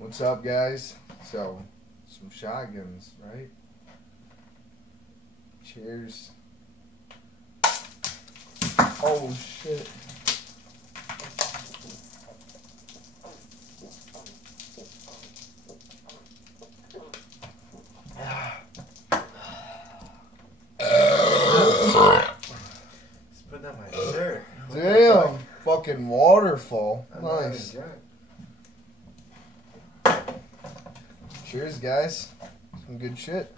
What's up, guys? So, some shotguns, right? Cheers. Oh, shit. Just putting on my shirt. Damn, fucking waterfall. Nice. Cheers, guys. Some good shit.